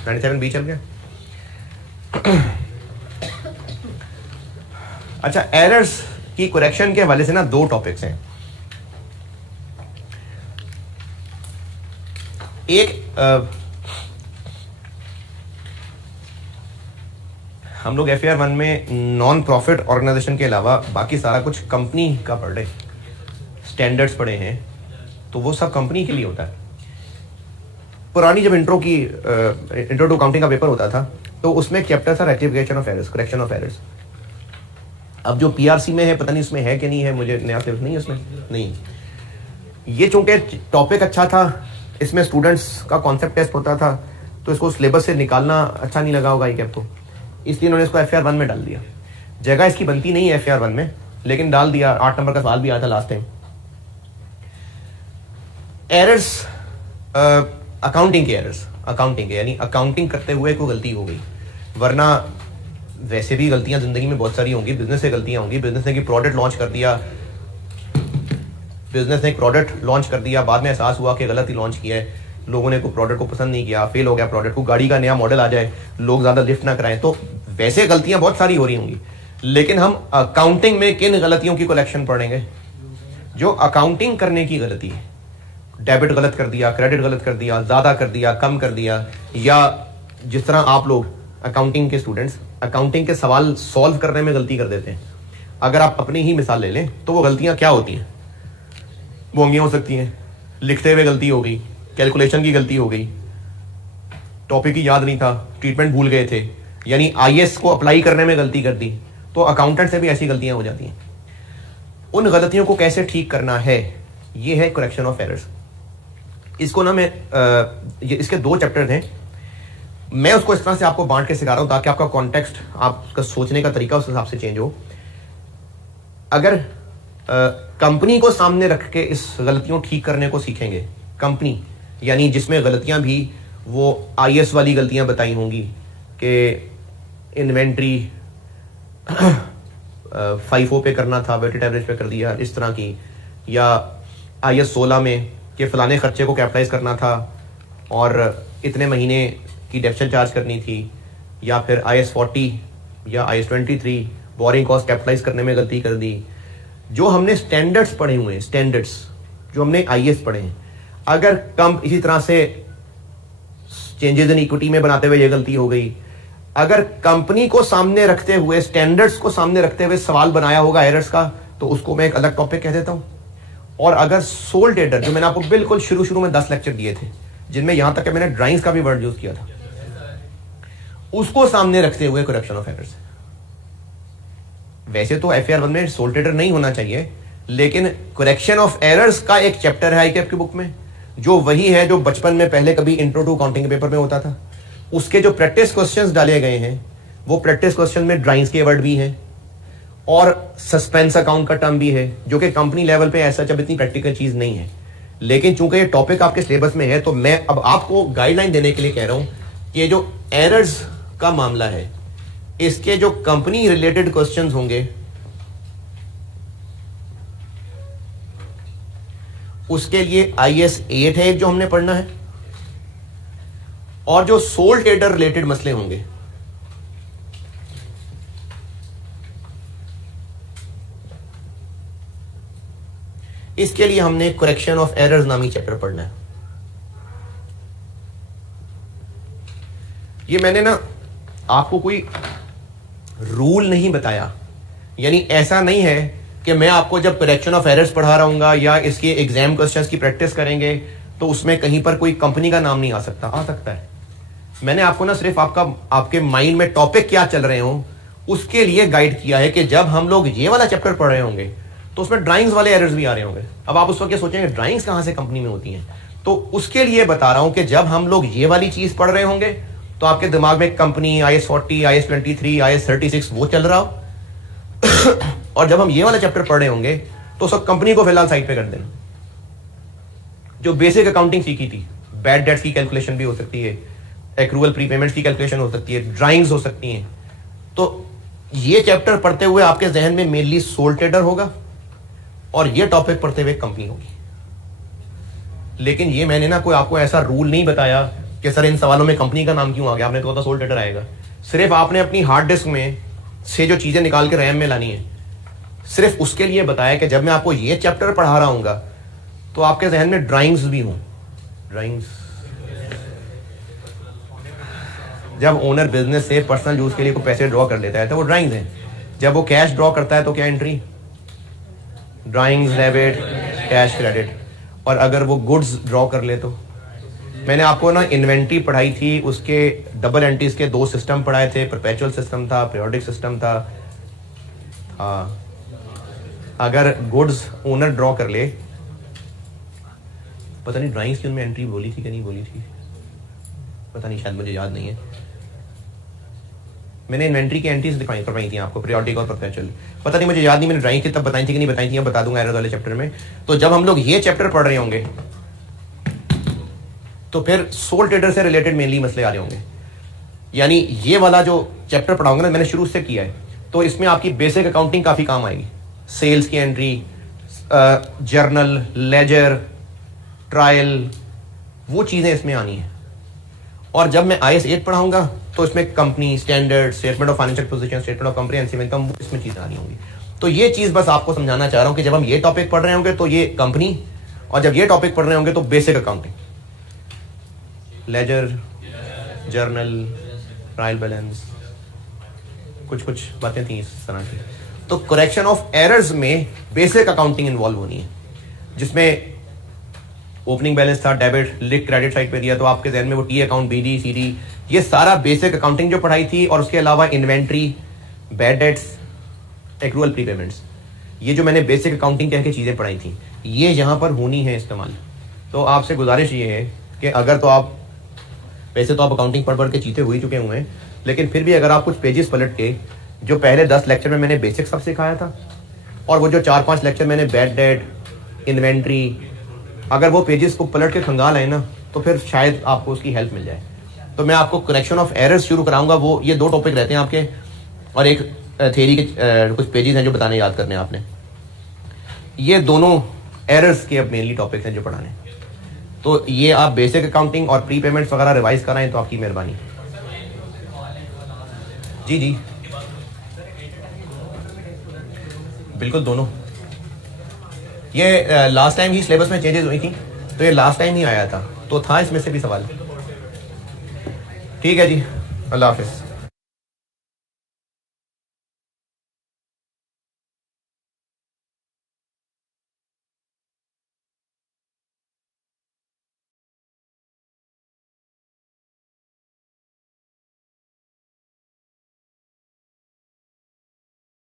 97 B चल गया। अच्छा, एरर्स की करेक्शन के हवाले से ना दो टॉपिक्स हैं। एक हम लोग FAR 1 में नॉन प्रॉफिट ऑर्गेनाइजेशन के अलावा बाकी सारा कुछ कंपनी का पढ़ रहे, स्टैंडर्ड्स पढ़े हैं, तो वो सब कंपनी के लिए होता है। पुरानी जब इंट्रो टू अकाउंटिंग का पेपर होता था तो उसमें एक चैप्टर था rectification of errors, correction of errors. अब जो PRC में है पता नहीं उसमें है कि नहीं है, मुझे नया सिलेबस नहीं है उसमें, नहीं। ये चूंकि टॉपिक अच्छा था, इसमें स्टूडेंट्स का कॉन्सेप्ट टेस्ट होता था, तो इसको सिलेबस से निकालना अच्छा नहीं लगा होगा ICAP को, इसलिए उन्होंने इसको FAR 1 में डाल दिया। जगह इसकी बनती नहीं है FAR 1 में, लेकिन डाल दिया। 8 नंबर का सवाल भी आया था लास्ट टाइम। एरर्स, अकाउंटिंग के एरर्स, अकाउंटिंग के यानी अकाउंटिंग करते हुए कोई गलती हो गई, वरना वैसे भी गलतियां जिंदगी में बहुत सारी होंगी। बिजनेस से गलतियां होंगी, बिजनेस ने प्रोडक्ट लॉन्च कर दिया, बिजनेस ने एक प्रोडक्ट लॉन्च कर दिया, बाद में एहसास हुआ कि गलत ही लॉन्च किया है, लोगों ने को प्रोडक्ट को पसंद नहीं किया, फेल हो गया प्रोडक्ट को, गाड़ी का नया मॉडल आ जाए, लोग ज्यादा लिफ्ट ना कराएं, तो वैसे गलतियां बहुत सारी हो रही होंगी। लेकिन हम अकाउंटिंग में किन गलतियों की कलेक्शन पढ़ेंगे? जो अकाउंटिंग करने की गलती है, डेबिट गलत कर दिया, क्रेडिट गलत कर दिया, ज्यादा कर दिया, कम कर दिया, या जिस तरह आप लोग अकाउंटिंग के स्टूडेंट्स अकाउंटिंग के सवाल सॉल्व करने में गलती कर देते हैं। अगर आप अपनी ही मिसाल ले लें तो वो गलतियां क्या होती हैं? बोंगियां हो सकती हैं, लिखते हुए गलती हो गई, कैलकुलेशन की गलती हो गई, टॉपिक ही याद नहीं था, ट्रीटमेंट भूल गए थे, यानी IS को अप्लाई करने में गलती कर दी। तो अकाउंटेंट से भी ऐसी गलतियां हो जाती हैं। उन गलतियों को कैसे ठीक करना है, ये है करेक्शन ऑफ एरर्स। इसको ना मैं इसके 2 चैप्टर हैं, मैं उसको इस तरह से आपको बांट के सिखा रहा हूं ताकि आपका कॉन्टेक्स्ट, आपका सोचने का तरीका उस हिसाब से चेंज हो। अगर कंपनी को सामने रख के इस गलतियों ठीक करने को सीखेंगे, कंपनी यानी जिसमें गलतियां भी वो IS वाली गलतियां बताई होंगी कि इन्वेंट्री FIFO पे करना था, वेटेड एवरेज पे कर दिया, इस तरह की, या IS 16 में कि फलाने खर्चे को कैपिटलाइज करना था और इतने महीने की डेप्शन चार्ज करनी थी, या फिर IS 40 या IS 23 बोरिंग कॉस्ट कैपिटलाइज करने में गलती कर दी। जो हमने स्टैंडर्ड्स पढ़े हुए हैं, स्टैंडर्ड्स जो हमने IS पढ़े हैं, अगर कम इसी तरह से चेंजेस इन इक्विटी में बनाते हुए ये गलती हो गई, अगर कंपनी को सामने रखते हुए, स्टैंडर्ड्स को सामने रखते हुए सवाल बनाया होगा एरर्स का, तो उसको मैं एक अलग टॉपिक कह देता हूं। और अगर सोल ट्रेडर, जो मैंने आपको बिल्कुल शुरू में 10 लेक्चर दिए थे, जिनमें यहां तक कि मैंने ड्राइंग्स का भी वर्ड यूज किया था, उसको सामने रखते हुए करेक्शन ऑफ एरर्स। वैसे तो FAR 1 में सोल ट्रेडर नहीं होना चाहिए, लेकिन करेक्शन ऑफ एरर्स का एक चैप्टर है ICAP की बुक में, जो वही है जो बचपन में पहले कभी इंट्रो टू अकाउंटिंग के पेपर में होता था। उसके जो प्रैक्टिस क्वेश्चंस डाले गए हैं, वो प्रैक्टिस क्वेश्चन में ड्राइंग्स के वर्ड भी हैं और सस्पेंस अकाउंट का टर्म भी है, जो कि कंपनी लेवल पे ऐसा जब इतनी प्रैक्टिकल चीज नहीं है। लेकिन चूंकि ये टॉपिक आपके सिलेबस में है, तो मैं अब आपको गाइडलाइन देने के लिए कह रहा हूं कि ये जो एरर्स का मामला है, इसके जो कंपनी रिलेटेड क्वेश्चंस होंगे, उसके लिए IS 8 है एक जो हमने पढ़ना है, और जो सोल ट्रेडर रिलेटेड मसले होंगे, इसके लिए हमने करेक्शन ऑफ एरर्स नामी चैप्टर पढ़ना है। ये मैंने ना आपको कोई रूल नहीं बताया, यानी ऐसा नहीं है कि मैं आपको जब करेक्शन ऑफ एरर्स पढ़ा रहूंगा या इसके एग्जाम क्वेश्चंस की प्रैक्टिस करेंगे तो उसमें कहीं पर कोई कंपनी का नाम नहीं आ सकता। आ सकता है। मैंने आपको ना सिर्फ आपके माइंड में टॉपिक क्या चल रहे हो उसके लिए गाइड किया है कि जब हम लोग ये वाला चैप्टर पढ़ रहे होंगे तो उसमें ड्राइंग्स वाले एरर्स भी आ रहे होंगे। अब आप उस वक्त ये सोचेंगे ड्राइंग्स कहां से कंपनी में होती हैं, तो उसके लिए बता रहा हूं कि जब हम लोग ये वाली चीज पढ़ रहे होंगे तो आपके दिमाग में कंपनी, IS 40, IS 23, IS 36 वो चल रहा हो और जब हम ये वाला चैप्टर पढ़ रहे होंगे तो सब कंपनी को फिलहाल साइड पे कर देना। जो बेसिक अकाउंटिंग सीखी थी, बैड डेट्स की कैलकुलेशन भी हो सकती है, एक्रूअल प्रीपेमेंट्स की कैलकुलेशन हो सकती है, ड्राइंग्स हो सकती हैं, तो ये चैप्टर पढ़ते हुए आपके जहन में मेनली सोल ट्रेडर होगा और ये टॉपिक पढ़ते हुए कंपनी होगी। लेकिन ये मैंने ना कोई आपको ऐसा रूल नहीं बताया कि कि सर इन सवालों में कंपनी का नाम क्यों आ गया, आपने तो सोल ट्रेडर आएगा। सिर्फ आपने अपनी हार्ड डिस्क में से जो चीज़ें निकाल के रैम में लानी है, सिर्फ उसके लिए बताया कि जब मैं आपको ये चैप्टर पढ़ा रहा हूँगा तो आपके जहन में ड्राइंग्स भी हों। ड्राइंग्स, जब ओनर बिजनेस से पर्सनल यूज के लिए कोई पैसे ड्रॉ कर लेता है तो वो ड्राइंग्स हैं। जब वो कैश ड्रॉ करता है तो क्या entry, drawings, debit, cash, credit. और अगर वो गुड्स ड्रॉ कर ले तो, मैंने आपको ना इन्वेंट्री पढ़ाई थी, उसके डबल एंट्रीज के 2 सिस्टम पढ़ाए थे, परपेचुअल सिस्टम था, पीरियोडिक सिस्टम था। हाँ, अगर गुड्स ओनर ड्रॉ कर ले, पता नहीं ड्राइंग्स की उनमें एंट्री बोली थी कि नहीं बोली थी, पता नहीं, शायद मुझे याद नहीं है। मैंने इन्वेंट्री की एंट्रीज दिखाई करवाई थी आपको, पीरियोडिक और परपेचुअल, पता नहीं मुझे याद नहीं मैंने ड्राइंग की तब बताई थी कि नहीं बताई थी, अब बता दूंगा एरर वाले चैप्टर में। तो जब हम लोग ये चैप्टर पढ़ रहे होंगे तो फिर सोल ट्रेडर से रिलेटेड मेनली मसले आ रहे होंगे। यानी ये वाला जो चैप्टर पढ़ाऊंगा ना, मैंने शुरू से किया है, तो इसमें आपकी बेसिक अकाउंटिंग काफ़ी काम आएगी। सेल्स की एंट्री, जर्नल, लेजर, ट्रायल, वो चीज़ें इसमें आनी है। और जब मैं IAS 8 पढ़ाऊंगा तो इसमें company standard, statement of financial position, statement of comprehensive income, वो इसमें चीज़ें आनी होंगी। तो ये चीज़ बस आपको समझाना चाह रहा हूँ कि जब हम ये टॉपिक पढ़ रहे होंगे तो ये कंपनी, और जब ये टॉपिक पढ़ रहे होंगे तो basic accounting, ledger, journal, trial balance, कुछ कुछ बातें थी इस तरह की। तो करेक्शन ऑफ एरर्स में बेसिक अकाउंटिंग इन्वॉल्व होनी है, जिसमें ओपनिंग बैलेंस था, डेबिट, लिख क्रेडिट साइड पे दिया तो आपके जहन में वो टी अकाउंट, BD, CD, ये सारा बेसिक अकाउंटिंग जो पढ़ाई थी। और उसके अलावा इन्वेंट्री, बैड डेट्स, एक्रूअल प्रीपेमेंट्स, ये जो मैंने बेसिक अकाउंटिंग कह के चीज़ें पढ़ाई थी, ये यहाँ पर होनी है इस्तेमाल। तो आपसे गुजारिश ये है कि अगर, तो आप वैसे तो आप अकाउंटिंग पढ़ के चीते हो ही चुके हुए हैं, लेकिन फिर भी अगर आप कुछ पेजेस पलट के, जो पहले 10 लेक्चर में मैंने बेसिक सब सिखाया था, और वो जो 4-5 लेक्चर मैंने बैड डेट, इन्वेंट्री, अगर वो पेजेस को पलट के खंगाल आए ना, तो फिर शायद आपको उसकी हेल्प मिल जाए। तो मैं आपको करेक्शन ऑफ एरर्स शुरू कराऊंगा। वो ये 2 टॉपिक रहते हैं आपके, और एक थ्योरी के कुछ पेजेस हैं जो बताने याद करने हैं आपने। ये दोनों एरर्स के अब मेनली टॉपिक्स हैं जो पढ़ाने। तो ये आप बेसिक अकाउंटिंग और प्री पेमेंट्स वगैरह रिवाइज कराएं तो आपकी मेहरबानी। जी जी बिल्कुल, दोनों। ये लास्ट टाइम ही सिलेबस में चेंजेस हुई थी, तो ये लास्ट टाइम ही आया था, तो था इसमें से भी सवाल। ठीक है जी, अल्लाह हाफिज़।